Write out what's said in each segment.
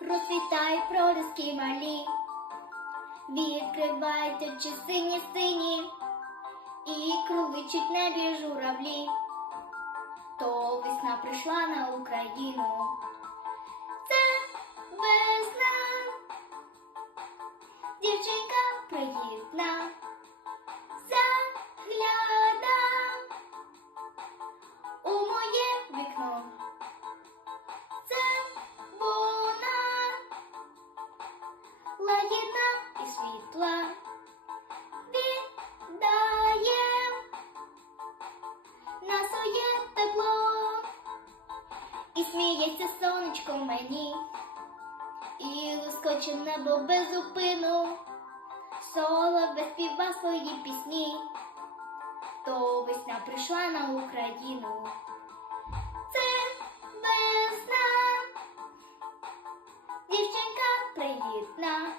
розцвітай проліски малі. Відкривайте очі сині сині, і круличуть небі журавлі. То весна прийшла на Україну. І сміється сонечко мені, і лускоче небо без зупину, солове співа свої пісні, то весна прийшла на Україну. Це весна, дівчинка привітна,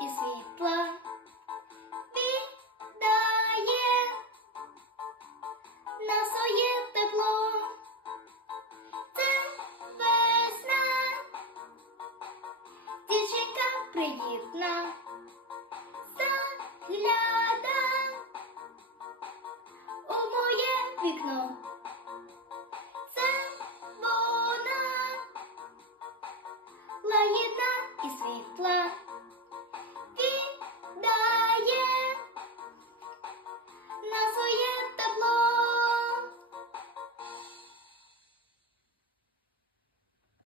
і світла, віддає на своє тепло. Це весна, дівчинка привітна, загляда